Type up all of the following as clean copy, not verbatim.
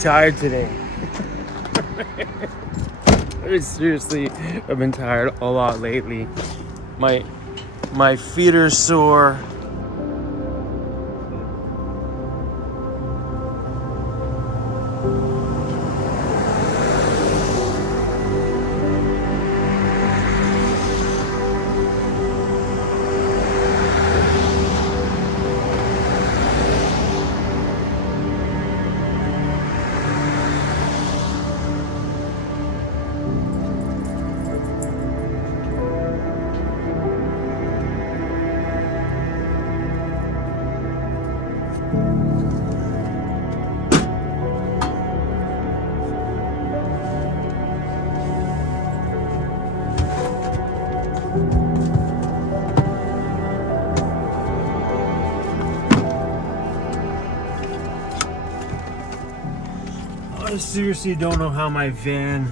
tired today. Seriously, I've been tired a lot lately. My feet are sore. I seriously don't know how my van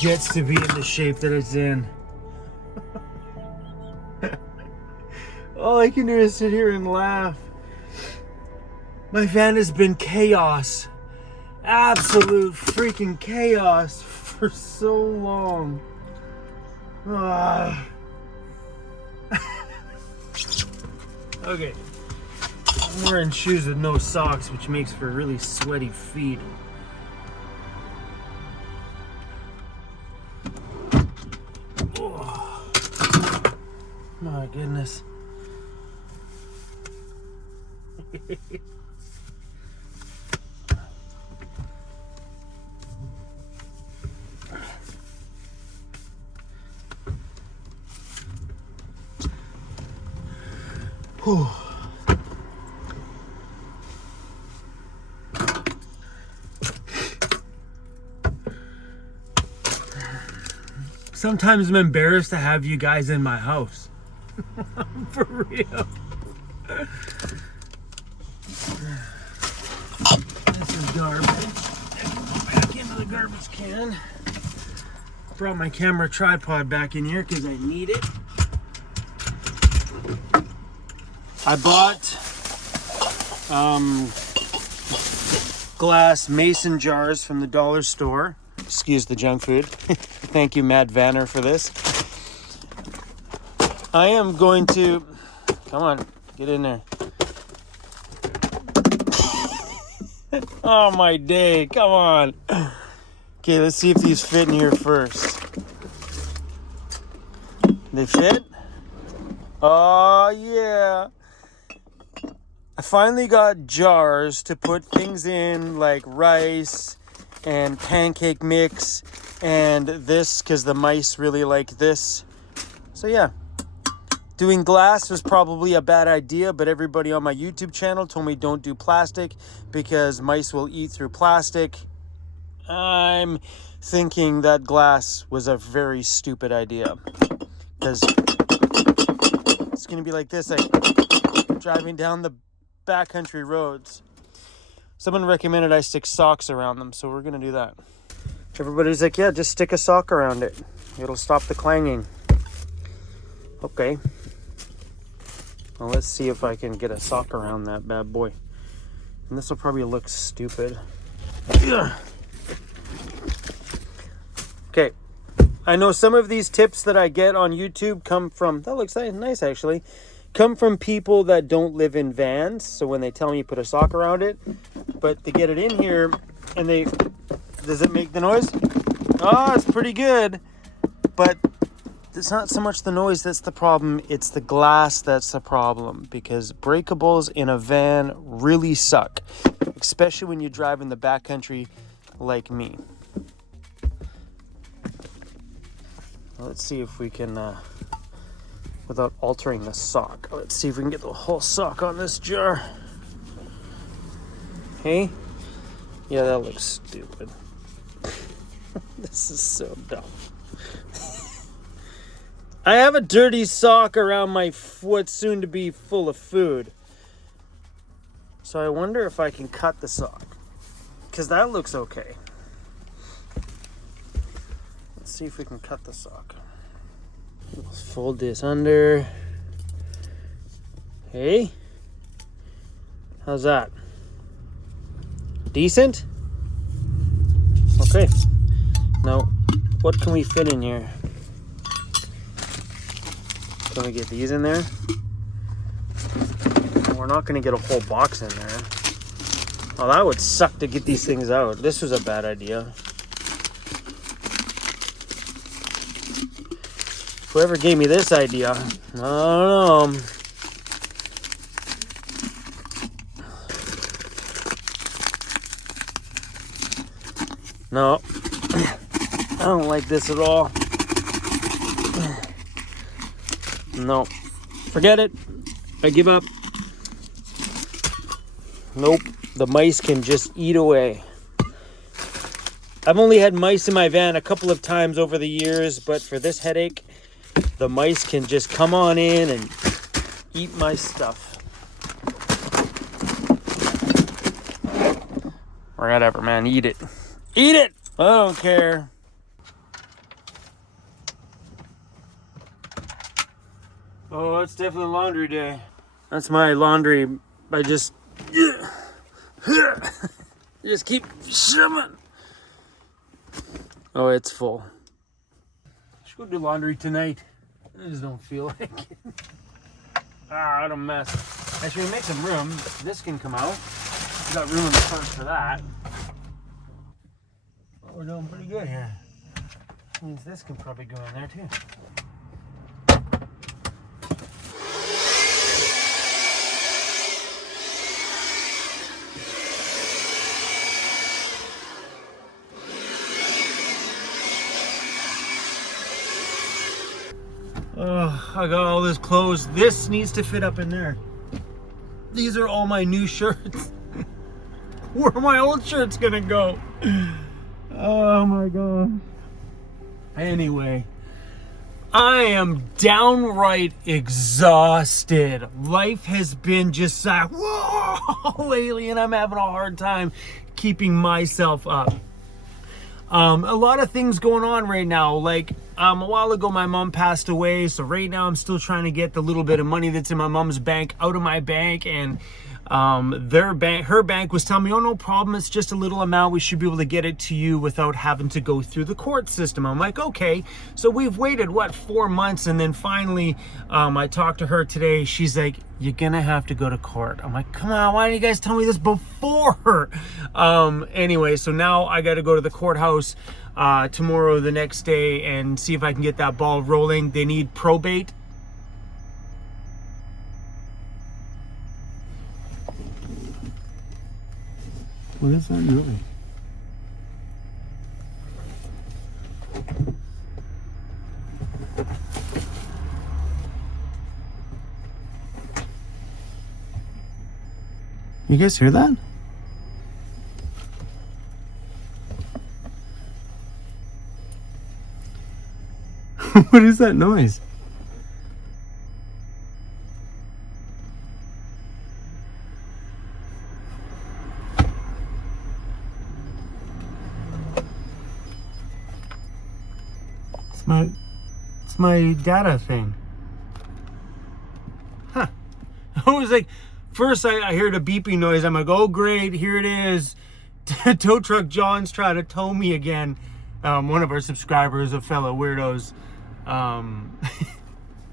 gets to be in the shape that it's in. All I can do is sit here and laugh. My van has been chaos. Absolute freaking chaos for so long. Okay. I'm wearing shoes with no socks, which makes for really sweaty feet. Oh, my goodness. Whew. Sometimes I'm embarrassed to have you guys in my house. For real. This is garbage. Back into the garbage can. Brought my camera tripod back in here because I need it. I bought glass mason jars from the dollar store. Excuse the junk food. Thank you, Matt Vanner, for this. I am going to... Come on, get in there. Oh, my day. Come on. Okay, let's see if these fit in here first. They fit? Oh, yeah. I finally got jars to put things in like rice and pancake mix and this because the mice really like this. So yeah, doing glass was probably a bad idea, but everybody on my YouTube channel told me don't do plastic because mice will eat through plastic. I'm thinking that glass was a very stupid idea because it's going to be like this, like driving down the backcountry roads. Someone recommended I stick socks around them, so we're gonna do that. Everybody's like, yeah, just stick a sock around it. It'll stop the clanging. Okay. Well, let's see if I can get a sock around that bad boy. And this will probably look stupid. Okay. I know some of these tips that I get on YouTube come from, that looks nice actually, come from people that don't live in vans. So when they tell me put a sock around it, but they get it in here and does it make the noise? Oh, it's pretty good. But it's not so much the noise that's the problem. It's the glass that's the problem, because breakables in a van really suck, especially when you drive in the backcountry like me. Let's see if we can, without altering the sock, let's see if we can get the whole sock on this jar. Hey? Yeah, that looks stupid. This is so dumb. I have a dirty sock around my foot, soon to be full of food. So I wonder if I can cut the sock, because that looks okay. Let's see if we can cut the sock. Let's fold this under. Hey? How's that? Decent? Okay. Now, what can we fit in here? Can we get these in there? We're not going to get a whole box in there. Oh, that would suck to get these things out. This was a bad idea. Whoever gave me this idea, I don't know. No, I don't like this at all. No, forget it. I give up. Nope, the mice can just eat away. I've only had mice in my van a couple of times over the years, but for this headache, the mice can just come on in and eat my stuff. Or whatever, man, eat it. Eat it! I don't care. Oh, it's definitely laundry day. That's my laundry. I just keep shoving. Oh, it's full. I should go do laundry tonight. I just don't feel like it. What a mess. Actually, make some room. This can come out. We got room in the front for that. Oh, we're doing pretty good here. Means this can probably go in there too. Oh, I got all this clothes. This needs to fit up in there. These are all my new shirts. Where are my old shirts gonna go? Oh my god. Anyway, I am downright exhausted. Life has been just like, whoa, lately, and I'm having a hard time keeping myself up. A lot of things going on right now. Like, a while ago, my mom passed away. So right now I'm still trying to get the little bit of money that's in my mom's bank out of my bank. And her bank was telling me, oh, no problem. It's just a little amount. We should be able to get it to you without having to go through the court system. I'm like, okay. So we've waited, 4 months? And then finally, I talked to her today. She's like, you're going to have to go to court. I'm like, come on, why didn't you guys tell me this before? Anyway, so now I got to go to the courthouse tomorrow, the next day, and see if I can get that ball rolling. They need probate. Well, that's not really. You guys hear that? What is that noise? It's my data thing. Huh. I was like, first I heard a beeping noise. I'm like, oh great, here it is. Tow truck John's trying to tow me again. One of our subscribers, a fellow weirdos,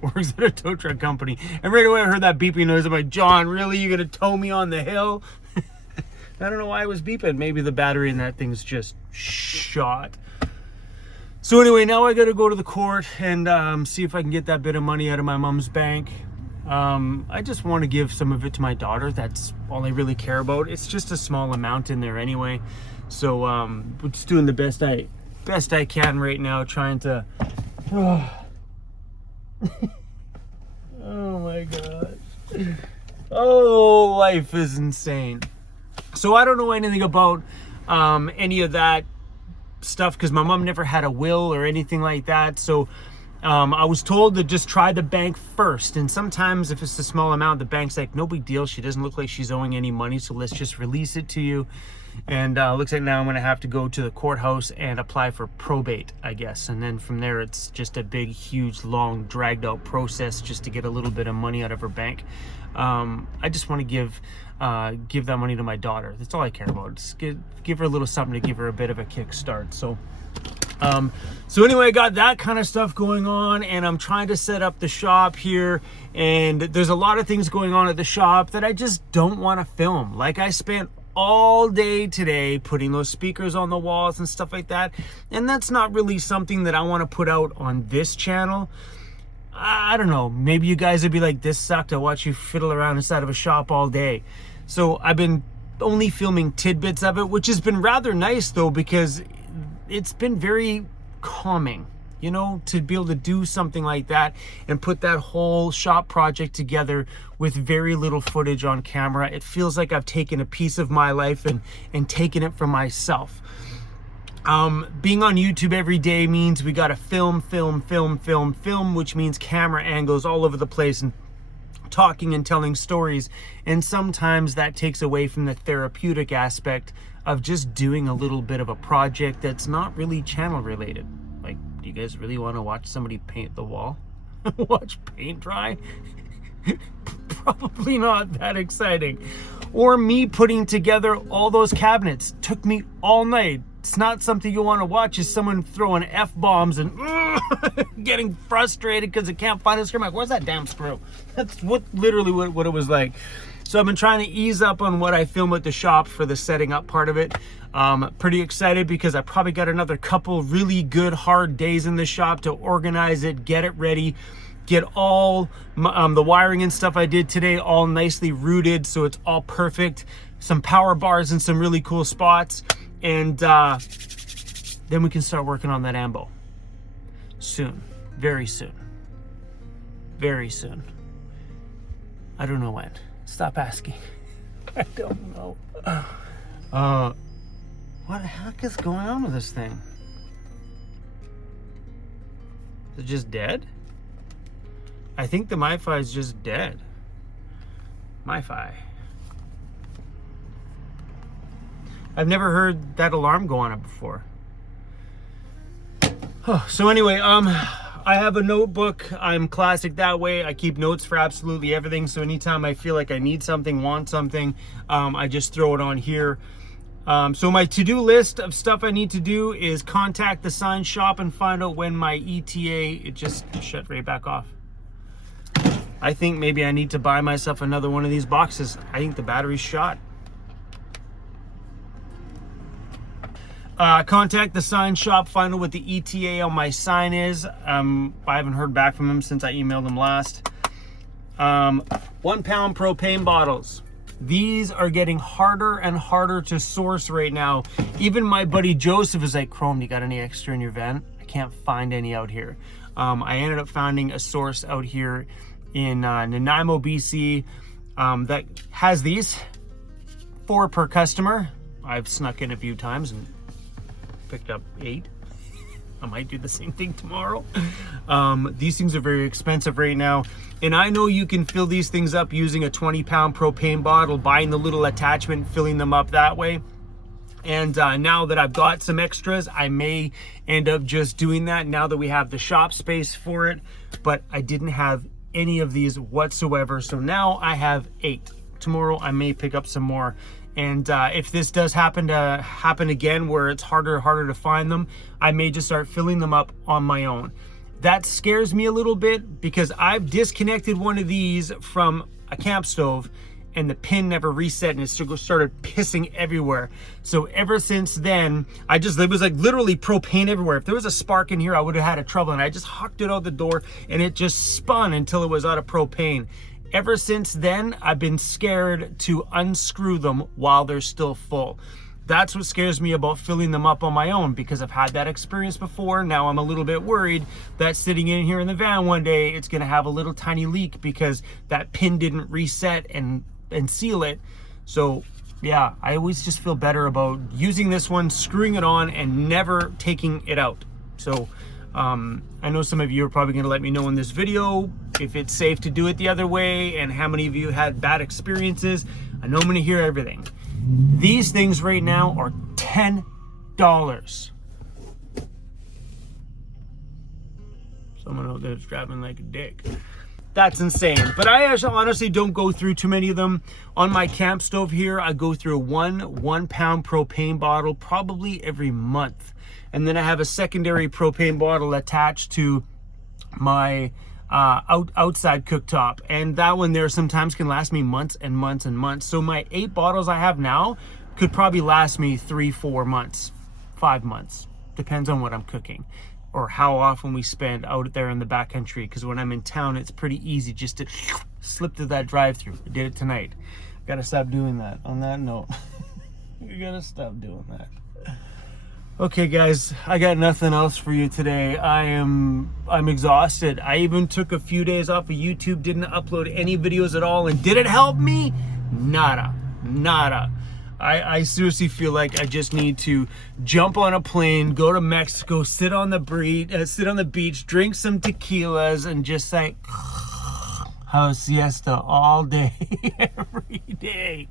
works at a tow truck company. And right away I heard that beeping noise. I'm like, John, really? You gonna tow me on the hill? I don't know why it was beeping. Maybe the battery in that thing's just shot. So anyway, now I got to go to the court and see if I can get that bit of money out of my mom's bank. I just want to give some of it to my daughter. That's all I really care about. It's just a small amount in there anyway. So we're just doing the best I can right now, trying to. Oh my gosh. Oh, life is insane. So I don't know anything about any of that stuff because my mom never had a will or anything like that. So I was told to just try the bank first, and sometimes if it's a small amount, the bank's like, no big deal, she doesn't look like she's owing any money, so let's just release it to you. And looks like now I'm going to have to go to the courthouse and apply for probate, I guess. And then from there, it's just a big, huge, long, dragged out process just to get a little bit of money out of her bank. I just want to give that money to my daughter. That's all I care about. Just give her a little something to give her a bit of a kickstart. So anyway, I got that kind of stuff going on, and I'm trying to set up the shop here, and there's a lot of things going on at the shop that I just don't want to film. Like, I spent all day today putting those speakers on the walls and stuff like that, and that's not really something that I want to put out on this channel. I don't know, maybe you guys would be like, this sucked, I watch you fiddle around inside of a shop all day. So I've been only filming tidbits of it, which has been rather nice though, because it's been very calming, you know, to be able to do something like that and put that whole shop project together with very little footage on camera. It feels like I've taken a piece of my life and taken it for myself. Being on YouTube every day means we got to film, which means camera angles all over the place and talking and telling stories. And sometimes that takes away from the therapeutic aspect of just doing a little bit of a project that's not really channel related. Like, do you guys really want to watch somebody paint the wall? Watch paint dry? Probably not that exciting. Or me putting together all those cabinets. Took me all night. It's not something you want to watch, is someone throwing F-bombs and getting frustrated because it can't find a screw. I'm like, where's that damn screw? That's literally what it was like. So I've been trying to ease up on what I film at the shop for the setting up part of it. Pretty excited because I probably got another couple really good hard days in the shop to organize it, get it ready, get all the wiring and stuff I did today all nicely rooted so it's all perfect. Some power bars in some really cool spots. And then we can start working on that ambo. Soon. Very soon. Very soon. I don't know when. Stop asking. I don't know. What the heck is going on with this thing? Is it just dead? I think the MiFi is just dead. MiFi. I've never heard that alarm go on it before. So anyway, I have a notebook. I'm classic that way. I keep notes for absolutely everything. So anytime I feel like I need something, want something, I just throw it on here. So my to-do list of stuff I need to do is contact the sign shop and find out when my ETA, it just shut right back off. I think maybe I need to buy myself another one of these boxes. I think the battery's shot. Contact the sign shop, find out what the ETA on my sign is. I haven't heard back from him since I emailed him last. 1 pound propane bottles. These are getting harder and harder to source right now. Even my buddy Joseph is like, Chrome, you got any extra in your van? I can't find any out here. I ended up finding a source out here in Nanaimo, BC, that has these 4 per customer. I've snuck in a few times and picked up 8. I might do the same thing tomorrow. These things are very expensive right now, and I know you can fill these things up using a 20-pound propane bottle, buying the little attachment, filling them up that way. And now that I've got some extras, I may end up just doing that now that we have the shop space for it. But I didn't have any of these whatsoever, so now I have 8. Tomorrow I may pick up some more. And if this does happen again where it's harder and harder to find them, I may just start filling them up on my own. That scares me a little bit because I've disconnected one of these from a camp stove and the pin never reset and it started pissing everywhere. So ever since then, it was like literally propane everywhere. If there was a spark in here, I would have had a trouble, and I just hucked it out the door and it just spun until it was out of propane. Ever since then, I've been scared to unscrew them while they're still full. That's what scares me about filling them up on my own, because I've had that experience before. Now I'm a little bit worried that sitting in here in the van one day, it's gonna have a little tiny leak because that pin didn't reset and seal it. So yeah, I always just feel better about using this one, screwing it on, and never taking it out. So I know some of you are probably going to let me know in this video if it's safe to do it the other way and how many of you had bad experiences. I know I'm going to hear everything. These things right now are $10. Someone out there's driving like a dick. That's insane. But I actually honestly don't go through too many of them. On my camp stove here, I go through one pound propane bottle probably every month. And then I have a secondary propane bottle attached to my outside cooktop. And that one there sometimes can last me months and months and months. So my 8 bottles I have now could probably last me 3-4 months, 5 months. Depends on what I'm cooking or how often we spend out there in the backcountry. Because when I'm in town, it's pretty easy just to slip through that drive-through. I did it tonight. Gotta stop doing that. On that note, you gotta stop doing that. Okay, guys, I got nothing else for you today. I'm exhausted. I even took a few days off of YouTube, didn't upload any videos at all, and did it help me? Nada. I seriously feel like I just need to jump on a plane, go to Mexico, sit on the beach, drink some tequilas, and just like have a siesta all day, every day.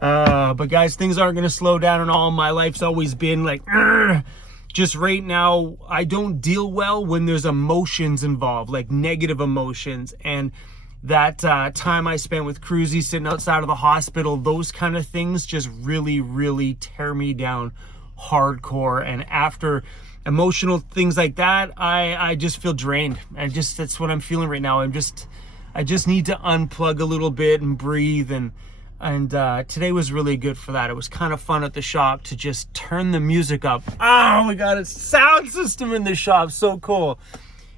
But guys, things aren't going to slow down at all. My life's always been like, just right now, I don't deal well when there's emotions involved, like negative emotions. And that time I spent with Cruzy sitting outside of the hospital, those kind of things just really, really tear me down hardcore. And after emotional things like that, I just feel drained. That's what I'm feeling right now. I just need to unplug a little bit and breathe. And today was really good for that. It was kind of fun at the shop to just turn the music up. Oh my God, it's sound system in the shop. So cool.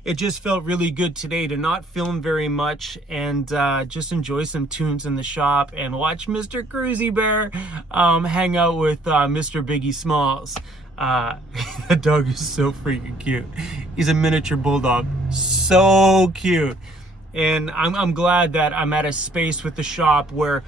It just felt really good today to not film very much and just enjoy some tunes in the shop and watch Mr. Cruzy Bear hang out with Mr. Biggie Smalls. The dog is so freaking cute. He's a miniature bulldog. So cute. And I'm glad that I'm at a space with the shop where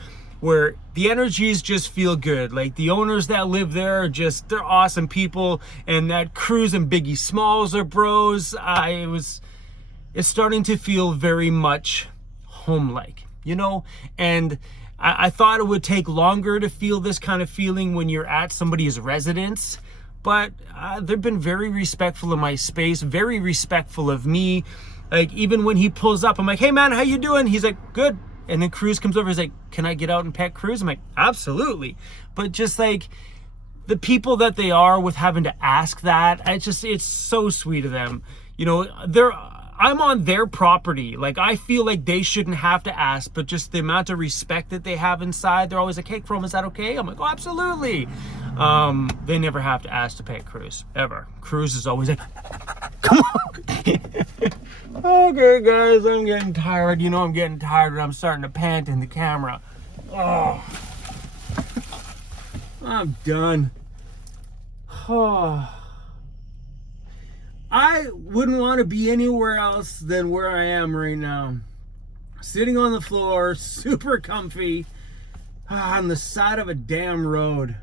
the energies just feel good. Like the owners that live there they're awesome people, and that Cruz and Biggie Smalls are bros. It's starting to feel very much home-like, you know? And I thought it would take longer to feel this kind of feeling when you're at somebody's residence, but they've been very respectful of my space, very respectful of me. Like even when he pulls up, I'm like, hey man, how you doing? He's like, good. And then Cruz comes over, he's like, can I get out and pet Cruz? I'm like, absolutely. But just like the people that they are with having to ask that, it's so sweet of them. You know, I'm on their property. Like I feel like they shouldn't have to ask, but just the amount of respect that they have inside, they're always like, hey Chrome, is that okay? I'm like, oh, absolutely. They never have to ask to pet Cruz, ever. Cruz is always like, come on. Okay, guys, I'm getting tired. You know I'm getting tired and I'm starting to pant in the camera. Oh, I'm done. Oh. I wouldn't want to be anywhere else than where I am right now. Sitting on the floor, super comfy, on the side of a damn road.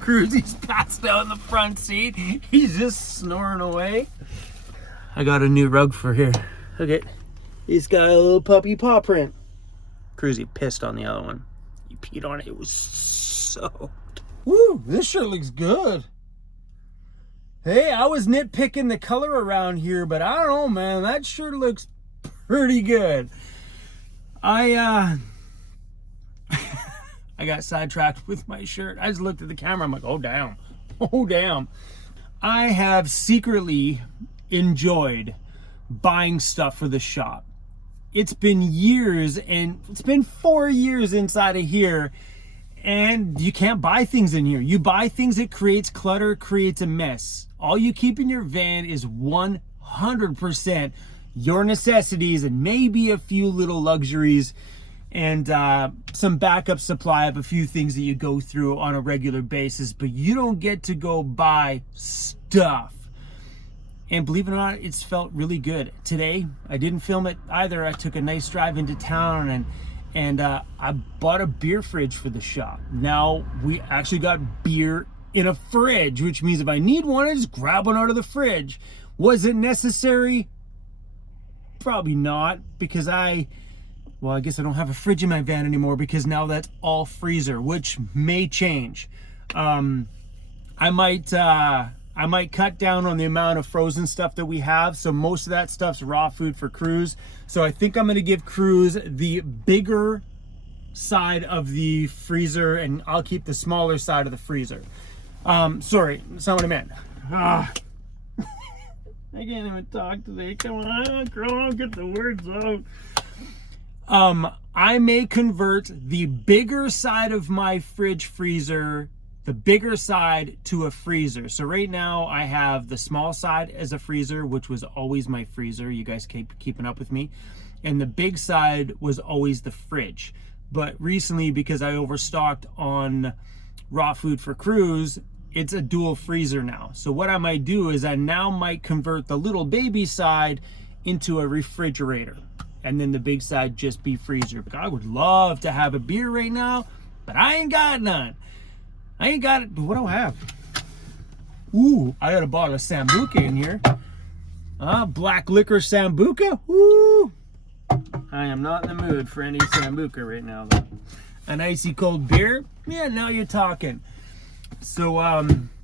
Cruzy's passed out in the front seat. He's just snoring away. I got a new rug for here. Okay. He's got a little puppy paw print. Cruzy pissed on the other one. He peed on it. It was soaked. Woo, this sure looks good. Hey, I was nitpicking the color around here, but I don't know, man. That sure looks pretty good. I got sidetracked with my shirt. I just looked at the camera. I'm like, oh, damn. Oh, damn. I have secretly enjoyed buying stuff for the shop. It's been years, and it's been 4 years inside of here, and you can't buy things in here. You buy things, it creates clutter, creates a mess. All you keep in your van is 100% your necessities and maybe a few little luxuries and some backup supply of a few things that you go through on a regular basis, but you don't get to go buy stuff. And believe it or not, it's felt really good. Today, I didn't film it either. I took a nice drive into town and I bought a beer fridge for the shop. Now we actually got beer in a fridge, which means if I need one, I just grab one out of the fridge. Was it necessary? Probably not, because I guess I don't have a fridge in my van anymore, because now that's all freezer, which may change. I might cut down on the amount of frozen stuff that we have. So most of that stuff's raw food for Cruz. So I think I'm going to give Cruz the bigger side of the freezer, and I'll keep the smaller side of the freezer. Sorry, that's not what I meant. I can't even talk today. Come on, girl, get the words out. I may convert the bigger side of my fridge freezer, the bigger side, to a freezer. So right now I have the small side as a freezer, which was always my freezer. You guys keep keeping up with me. And the big side was always the fridge. But recently, because I overstocked on raw food for Cruz, it's a dual freezer now. So what I might do is I now might convert the little baby side into a refrigerator, and then the big side just be freezer. But I would love to have a beer right now, but I ain't got none. I ain't got it. What do I have? Ooh, I got a bottle of Sambuca in here. Black liquor Sambuca. Ooh. I am not in the mood for any Sambuca right now, though. An icy cold beer? Yeah, now you're talking. So,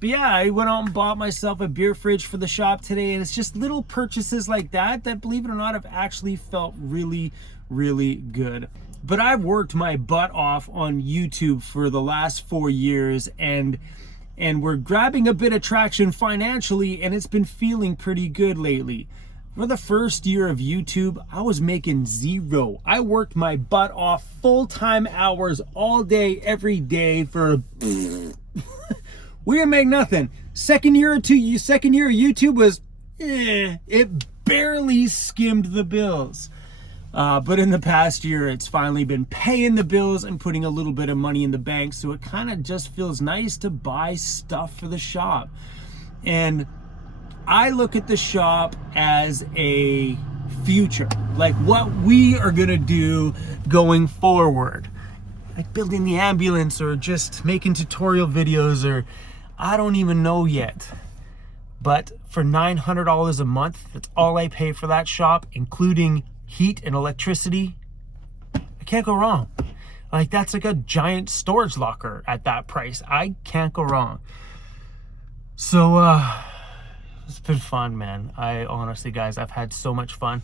but yeah, I went out and bought myself a beer fridge for the shop today, and it's just little purchases like that, believe it or not, have actually felt really, really good. But I've worked my butt off on YouTube for the last 4 years, and we're grabbing a bit of traction financially, and it's been feeling pretty good lately. For the first year of YouTube, I was making zero. I worked my butt off full-time hours all day, every day for... We didn't make nothing. Second year of YouTube was... It barely skimmed the bills. But in the past year, it's finally been paying the bills and putting a little bit of money in the bank, so it kind of just feels nice to buy stuff for the shop. And I look at the shop as a future, like what we are gonna do going forward, like building the ambulance or just making tutorial videos, or I don't even know yet. But for $900 a month, that's all I pay for that shop, including heat and electricity. I can't go wrong. Like, that's like a giant storage locker at that price. I can't go wrong. So it's been fun, man. I honestly, guys, I've had so much fun.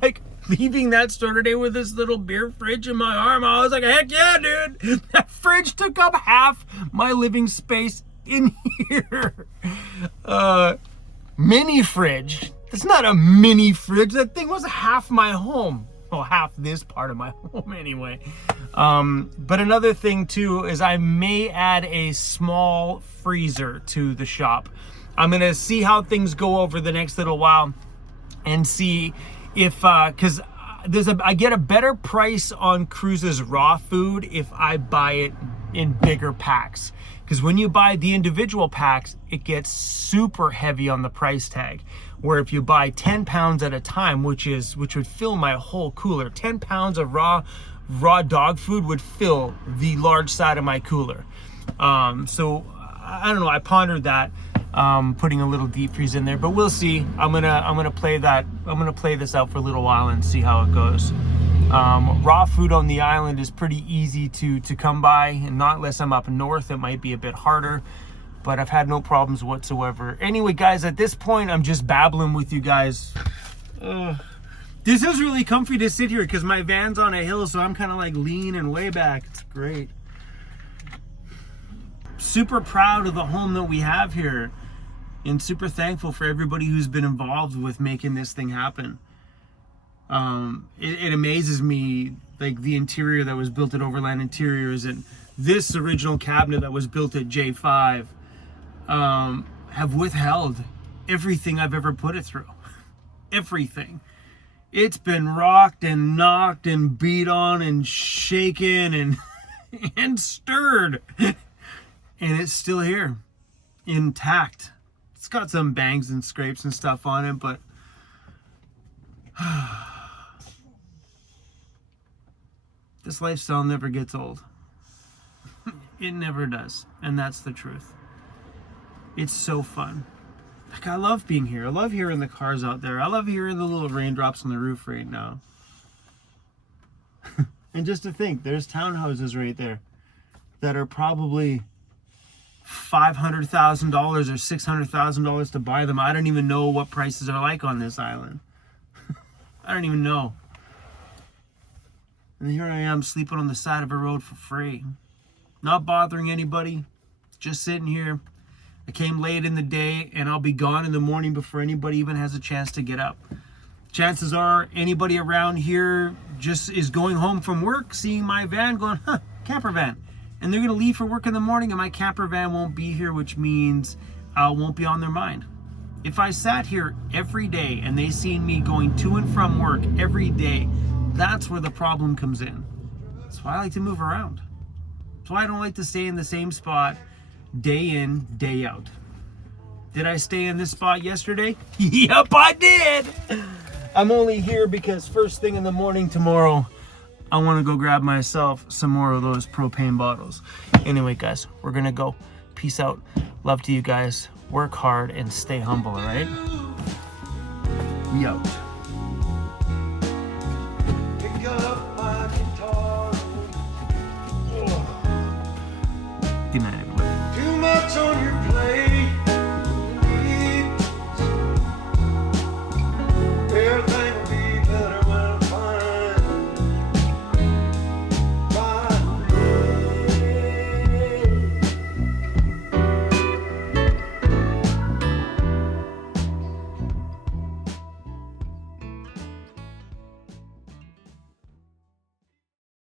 Like, leaving that store today with this little beer fridge in my arm, I was like, heck yeah, dude. That fridge took up half my living space in here. Mini fridge. It's not a mini fridge. That thing was half my home. Well, half this part of my home anyway. But another thing too is I may add a small freezer to the shop. I'm gonna see how things go over the next little while and see if, cause I get a better price on Cruz's raw food if I buy it in bigger packs. Because when you buy the individual packs, it gets super heavy on the price tag. Where if you buy 10 pounds at a time, which would fill my whole cooler, 10 pounds of raw dog food would fill the large side of my cooler. So I don't know. I pondered that, putting a little deep freeze in there, but we'll see. I'm gonna play this out for a little while and see how it goes. Raw food on the island is pretty easy to come by, and not unless I'm up north, it might be a bit harder, but I've had no problems whatsoever. Anyway, guys, at this point, I'm just babbling with you guys. This is really comfy to sit here because my van's on a hill, so I'm kind of like leaning way back. It's great. Super proud of the home that we have here, and super thankful for everybody who's been involved with making this thing happen. It amazes me, like the interior that was built at Overland Interiors and this original cabinet that was built at J5 have withheld everything I've ever put it through. Everything. It's been rocked and knocked and beat on and shaken and and stirred, and it's still here, intact. It's got some bangs and scrapes and stuff on it, but this lifestyle never gets old. It never does, and that's the truth. It's so fun. Like, I love being here. I love hearing the cars out there. I love hearing the little raindrops on the roof right now. And just to think, there's townhouses right there that are probably $500,000 or $600,000 to buy them. I don't even know what prices are like on this island. I don't even know. And here I am sleeping on the side of a road for free. Not bothering anybody. Just sitting here. I came late in the day and I'll be gone in the morning before anybody even has a chance to get up. Chances are anybody around here just is going home from work, seeing my van, going, huh, camper van. And they're going to leave for work in the morning and my camper van won't be here, which means I won't be on their mind. If I sat here every day and they seen me going to and from work every day, that's where the problem comes in. That's why I like to move around. That's why I don't like to stay in the same spot day in, day out. Did I stay in this spot yesterday? Yep, I did. I'm only here because first thing in the morning tomorrow, I want to go grab myself some more of those propane bottles. Anyway, guys, we're going to go. Peace out. Love to you guys. Work hard and stay humble, all right? We out.